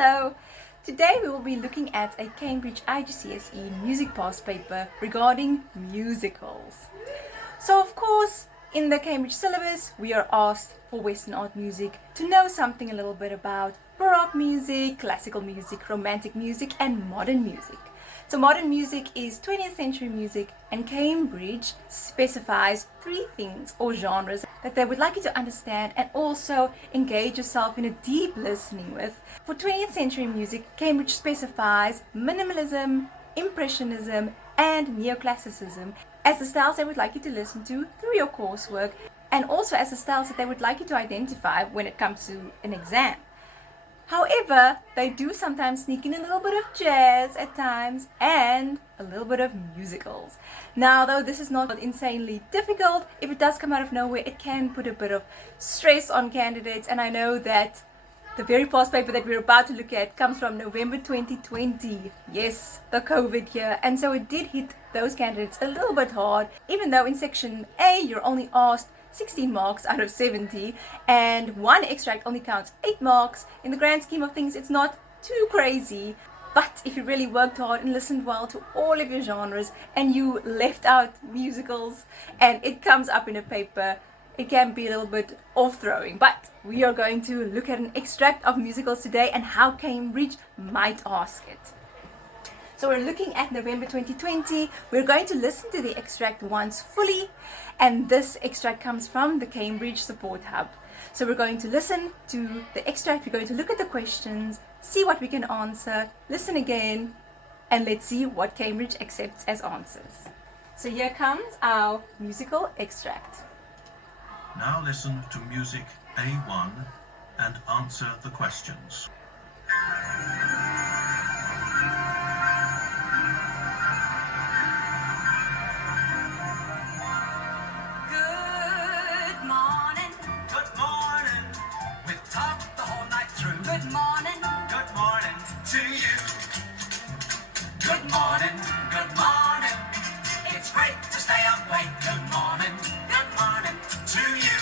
Hello! Today we will be looking at a Cambridge IGCSE music past paper regarding musicals. So of course, in the Cambridge syllabus, we are asked for Western art music to know something a little bit about Baroque music, classical music, romantic music and modern music. So modern music is 20th century music, and Cambridge specifies three things or genres that they would like you to understand and also engage yourself in a deep listening with. For 20th century music, Cambridge specifies minimalism, impressionism and neoclassicism as the styles they would like you to listen to through your coursework, and also as the styles that they would like you to identify when it comes to an exam. However, they do sometimes sneak in a little bit of jazz at times and a little bit of musicals. Now, though this is not insanely difficult, if it does come out of nowhere, it can put a bit of stress on candidates. And I know that the very past paper that we're about to look at comes from November 2020. Yes, the COVID year. And so it did hit those candidates a little bit hard, even though in section A, you're only asked 16 marks out of 70 and one extract only counts 8 marks. In the grand scheme of things, it's not too crazy, but if you really worked hard and listened well to all of your genres and you left out musicals and it comes up in a paper, it can be a little bit off-throwing. But we are going to look at an extract of musicals today and how Cambridge might ask it. So we're looking at November 2020. We're going to listen to the extract once fully, and this extract comes from the Cambridge Support Hub. So we're going to listen to the extract, we're going to look at the questions, see what we can answer, listen again, and let's see what Cambridge accepts as answers. So here comes our musical extract. Now listen to music A1 and answer the questions. Good morning, it's great to stay up late. Good morning to you.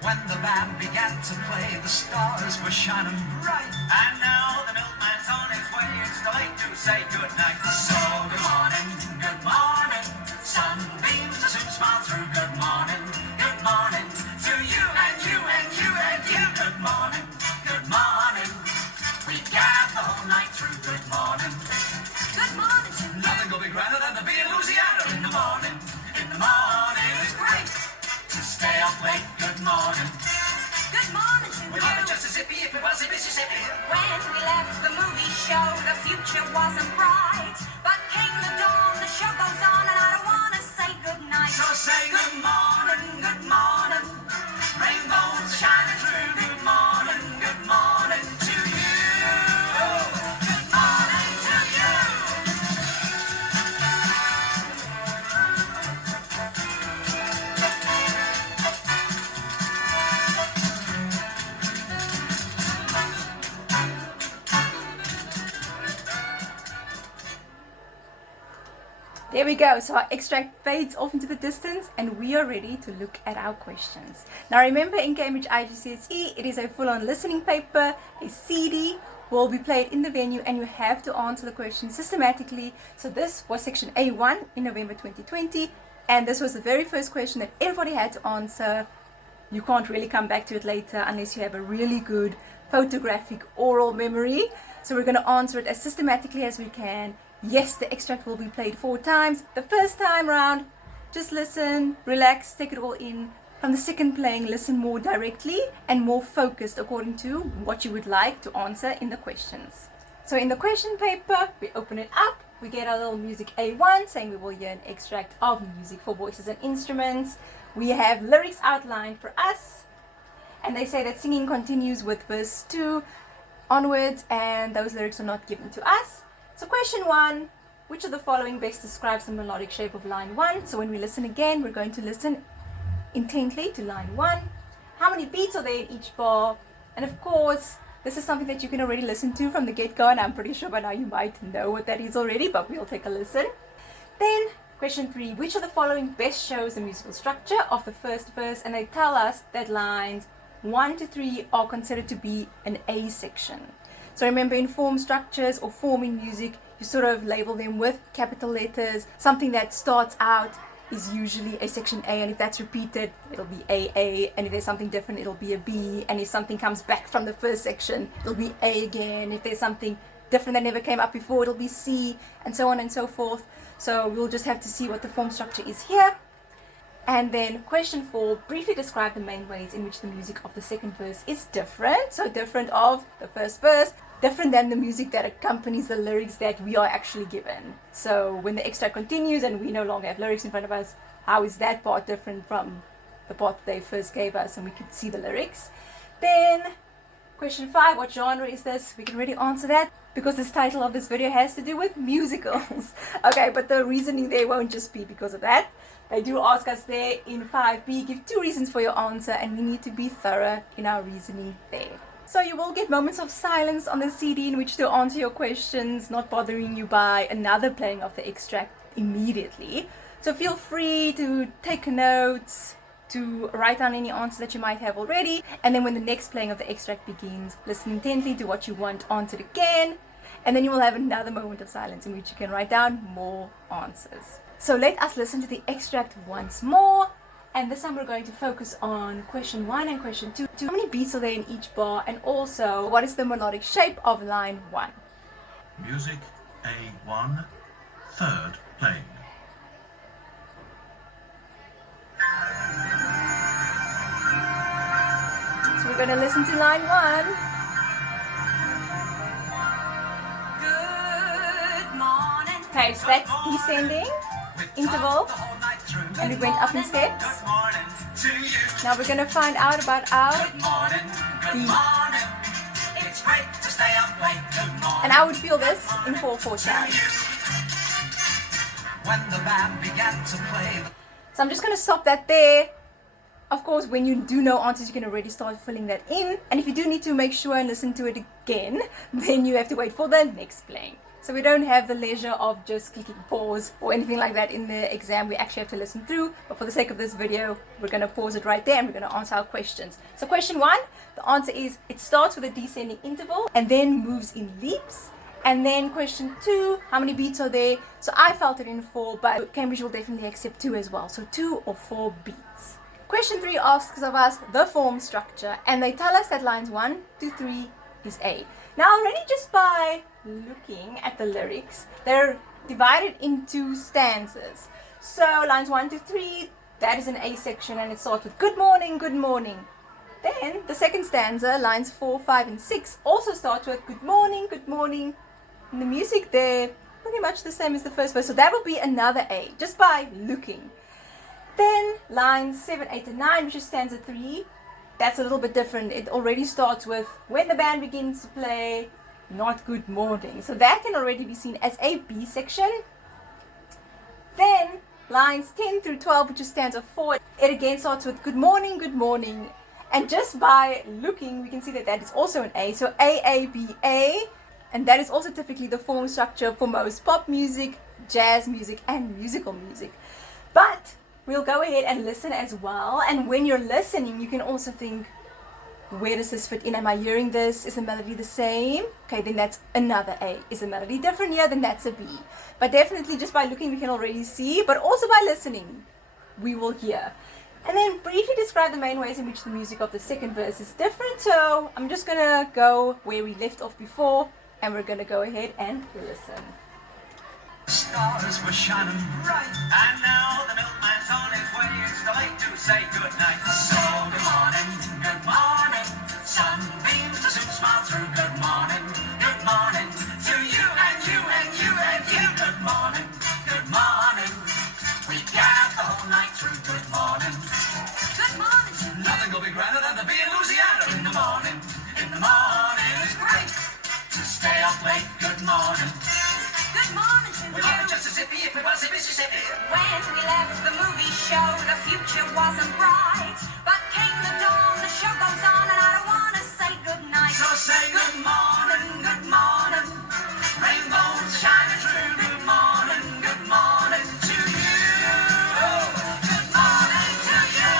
When the band began to play, the stars were shining bright. And now the milkman's on his way, it's too late to say goodnight. So good morning, sunbeams to soon smile through. Good morning to you and you and you and you. Good morning, we gabbed the whole night through. Good morning. Nothing will be grander than to be in Louisiana in the morning. It's great to stay up late. Good morning to you. We're not in Mississippi if it wasn't Mississippi. When we left the movie show, the future wasn't bright. But came the dawn, the show goes on, and I don't want to say goodnight. So say good morning. Rainbows shining through. Good morning to you. Good morning to you. There we go. So our extract fades off into the distance and we are ready to look at our questions. Now remember, in Cambridge IGCSE, it is a full-on listening paper. A CD will be played in the venue and you have to answer the question systematically. So this was section A1 in November 2020, and this was the very first question that everybody had to answer. You can't really come back to it later unless you have a really good photographic oral memory. So we're going to answer it as systematically as we can. Yes, the extract will be played 4 times. The first time round, just listen, relax, take it all in. From the second playing, listen more directly and more focused according to what you would like to answer in the questions. So in the question paper, we open it up. We get our little music A1 saying we will hear an extract of music for voices and instruments. We have lyrics outlined for us. And they say that singing continues with verse 2 onwards, and those lyrics are not given to us. So question 1, which of the following best describes the melodic shape of line 1? So when we listen again, we're going to listen intently to line 1. How many beats are there in each bar? And of course, this is something that you can already listen to from the get-go, and I'm pretty sure by now you might know what that is already, but we'll take a listen. Then question 3, which of the following best shows the musical structure of the first verse? And they tell us that lines 1 to 3 are considered to be an A section. So remember, in form structures or form in music, you sort of label them with capital letters. Something that starts out is usually a section A, and if that's repeated, it'll be AA, and if there's something different, it'll be a B, and if something comes back from the first section, it'll be A again. If there's something different that never came up before, it'll be C, and so on and so forth. So we'll just have to see what the form structure is here. And then question 4, briefly describe the main ways in which the music of the second verse is different. So different of the first verse, different than the music that accompanies the lyrics that we are actually given. So when the extract continues and we no longer have lyrics in front of us, how is that part different from the part they first gave us and we could see the lyrics? Then question 5, what genre is this? We can already answer that because this title of this video has to do with musicals. Okay, but the reasoning there won't just be because of that. They do ask us there in 5B, give 2 reasons for your answer, and we need to be thorough in our reasoning there. So you will get moments of silence on the CD in which to answer your questions, not bothering you by another playing of the extract immediately. So feel free to take notes, to write down any answers that you might have already, and then when the next playing of the extract begins, listen intently to what you want answered again, and then you will have another moment of silence in which you can write down more answers. So let us listen to the extract once more, and this time we're going to focus on question 1 and question 2. How many beats are there in each bar, and also what is the melodic shape of line 1? Music A1, third playing. So we're going to listen to line 1. Good morning. Okay, so that's descending interval, and we went up in steps. Now we're going to find out about our beat. And I would feel this in 4/4 time. So I'm just going to stop that there. Of course, when you do know answers, you can already start filling that in. And if you do need to make sure and listen to it again, then you have to wait for the next playing. So we don't have the leisure of just clicking pause or anything like that in the exam. We actually have to listen through. But for the sake of this video, we're going to pause it right there and we're going to answer our questions. So question 1, the answer is it starts with a descending interval and then moves in leaps. And then question 2, how many beats are there? So I felt it in 4, but Cambridge will definitely accept 2 as well. So 2 or 4 beats. Question 3 asks of us the form structure, and they tell us that lines 1 to 3 is A. Now already just by looking at the lyrics, they're divided into stanzas. So lines 1 to 3, that is an A section, and it starts with good morning, good morning. Then the second stanza, lines 4, 5 and 6, also starts with good morning, good morning. And the music there, pretty much the same as the first verse, so that will be another A, just by looking. Then lines 7, 8 and 9, which is stanza 3, that's a little bit different. It already starts with when the band begins to play, not good morning. So that can already be seen as a B section. Then lines 10 through 12, which is stanza 4, it again starts with good morning, good morning. And just by looking, we can see that that is also an A. So A, A, B, A. And that is also typically the form structure for most pop music, jazz music, and musical music. But we'll go ahead and listen as well. And when you're listening, you can also think, where does this fit in? Am I hearing this? Is the melody the same? Okay, then that's another A. Is the melody different here? Then that's a B. But definitely just by looking, we can already see. But also by listening, we will hear. And then briefly describe the main ways in which the music of the second verse is different. So I'm just going to go where we left off before. And we're going to go ahead and listen. Stars were shining bright, and now the milkman's on his way. It's too late to say goodnight. So good morning, sunbeams to soon smile through. Good morning to you and you and you and you. Good morning. We gabbed the whole night through. Good morning. Nothing will be grander than to be in Louisiana in the morning. It's great to stay up late. Good morning. We love Mississippi if we was in Mississippi. When we left the movie show, the future wasn't bright. But came the dawn, the show goes on, and I don't want to say goodnight. So say good morning. Rainbows shining through. Good morning to you. Good morning to you.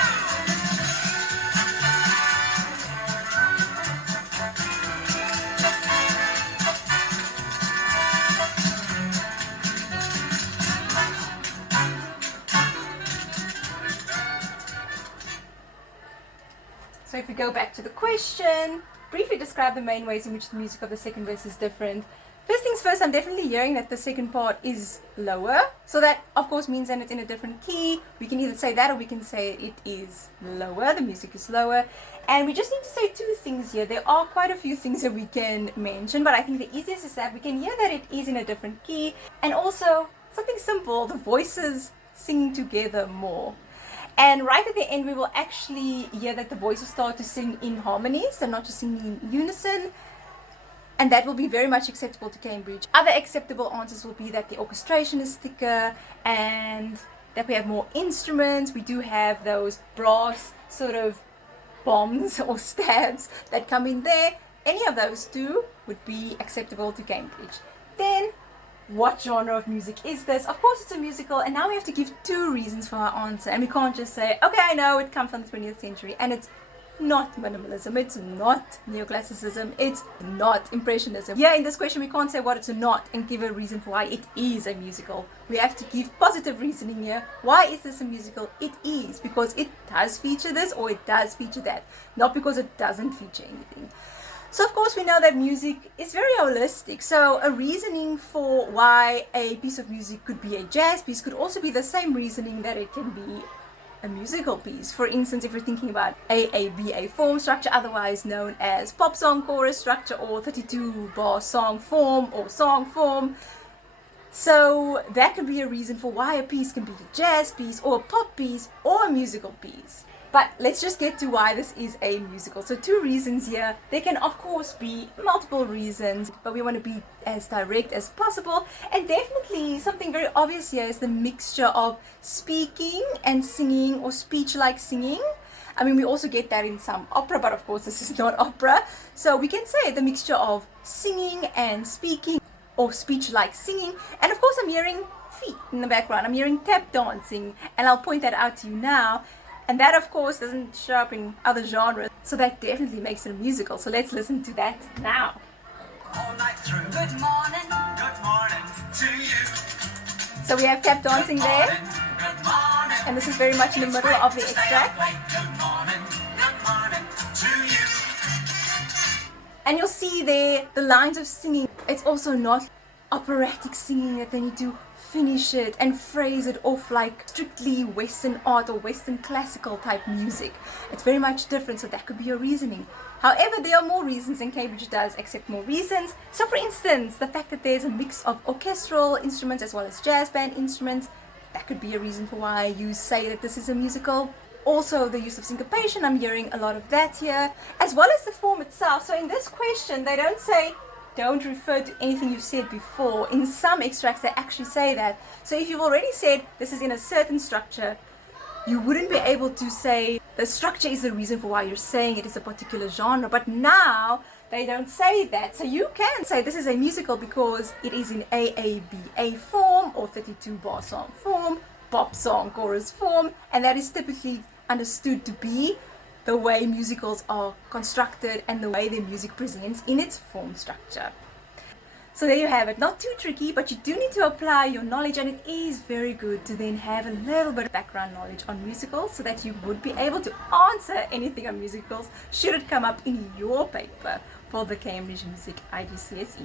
So if we go back to the question, briefly describe the main ways in which the music of the second verse is different. First things first, I'm definitely hearing that the second part is lower. So that of course means that it's in a different key. We can either say that or we can say it is lower, the music is lower. And we just need to say two things here. There are quite a few things that we can mention, but I think the easiest is that we can hear that it is in a different key. And also something simple, the voices sing together more. And right at the end we will actually hear that the voices start to sing in harmony, so not just singing in unison. And that will be very much acceptable to Cambridge. Other acceptable answers will be that the orchestration is thicker and that we have more instruments. We do have those brass sort of bombs or stabs that come in there. Any of those two would be acceptable to Cambridge. Then, what genre of music is this? Of course it's a musical, and now we have to give two reasons for our answer. And we can't just say, okay, I know it comes from the 20th century, and it's not minimalism, it's not neoclassicism, it's not impressionism. Yeah, in this question we can't say what it's not and give a reason for why it is a musical. We have to give positive reasoning here. Why is this a musical? It is because it does feature this or it does feature that, not because it doesn't feature anything. So of course we know that music is very holistic, so a reasoning for why a piece of music could be a jazz piece could also be the same reasoning that it can be a musical piece. For instance, if we're thinking about AABA form structure, otherwise known as pop song chorus structure or 32 bar song form or song form. So that could be a reason for why a piece can be a jazz piece or a pop piece or a musical piece. But let's just get to why this is a musical. So two reasons here. There can of course be multiple reasons, but we want to be as direct as possible. And definitely something very obvious here is the mixture of speaking and singing, or speech-like singing. I mean, we also get that in some opera, but of course this is not opera. So we can say the mixture of singing and speaking, or speech-like singing. And of course I'm hearing feet in the background. I'm hearing tap dancing, and I'll point that out to you now. And that of course doesn't show up in other genres, so that definitely makes it a musical. So let's listen to that now. All night through. Good morning. Good morning to you. So we have tap dancing there, Good morning. and this is very much in the middle of the extract. Good morning to you. And you'll see there the lines of singing. It's also not operatic singing that they need to finish it and phrase it off like strictly Western art or Western classical type music. It's very much different, so that could be your reasoning. However, there are more reasons, and Cambridge does accept more reasons. So for instance, the fact that there's a mix of orchestral instruments as well as jazz band instruments, that could be a reason for why you say that this is a musical. Also the use of syncopation, I'm hearing a lot of that here, as well as the form itself. So in this question they don't say don't refer to anything you've said before. In some extracts they actually say that. So if you've already said this is in a certain structure, you wouldn't be able to say the structure is the reason for why you're saying it is a particular genre. But now they don't say that. So you can say this is a musical because it is in AABA form or 32 bar song form, pop song chorus form, and that is typically understood to be the way musicals are constructed and the way the music presents in its form structure. So there you have it. Not too tricky, but you do need to apply your knowledge, and it is very good to then have a little bit of background knowledge on musicals so that you would be able to answer anything on musicals should it come up in your paper for the Cambridge Music IGCSE.